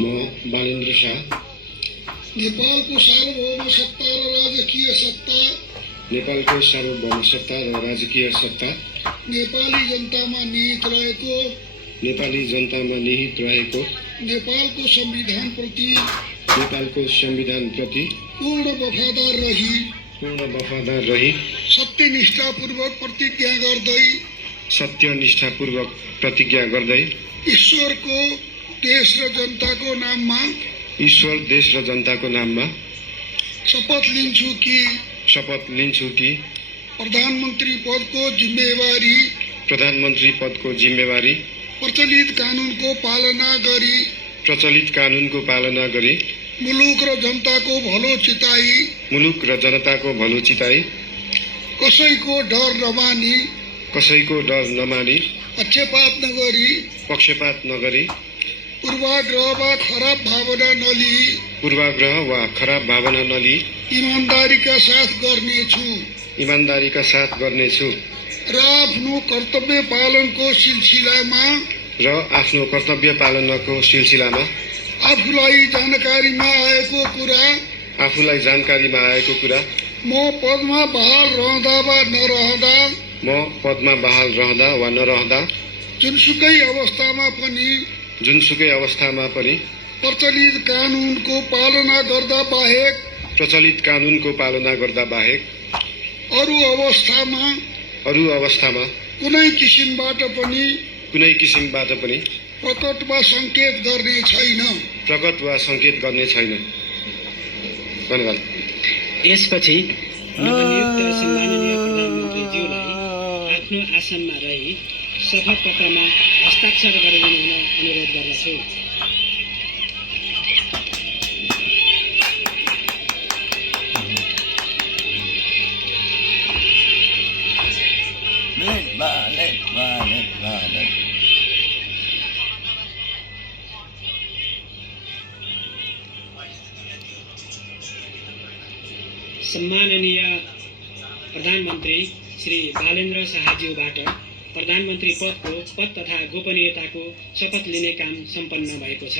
म बालेन्द्र शाह नेपालको सार्वभौम सत्ता र राजकीय सत्ता नेपालको सार्वभौम सत्ता र राजकीय सत्ता नेपाली जनतामा निहित रहेको नेपालको संविधान प्रति पूर्ण वफादार रही सत्यनिष्ठापूर्वक प्रतिज्ञा गर्दै ईश्वर देश र जनताको नाममा शपथ लिन्छु कि प्रधानमन्त्री पदको जिम्मेवारी प्रचलित कानूनको पालना गरी मुलुक र जनताको भलो चिताई कसैको डर नमानी पक्षपात नगरी पूर्वाग्रह वा खराब भावना नलिई ईमानदारीका साथ गर्नेछु र आफ्नो कर्तव्य पालनको सिलसिलामा आफूलाई जानकारीमा आएको कुरा म पदमा बहाल रहँदा वा नरहँदा जुनसुकै अवस्थामा पनि प्रचलित कानूनको पालना गर्दा बाहेक अरू अवस्थामा कुनै किसिमबाट पनि प्रकट वा संकेत गर्ने छैन। धन्यवाद। यसपछि नवनियुक्त सम्माननीय प्रधानमन्त्रीज्यूलाई आफ्नो आसनमा रही शपथ पत्रमा हस्ताक्षर गरिदिनु हुन अनुरोध गर्दछु। सम्माननीय प्रधानमन्त्री श्री बालेन्द्र शाहज्यूबाट प्रधानमन्त्री पद तथा गोपनीयताको शपथ लिने काम सम्पन्न भएको छ।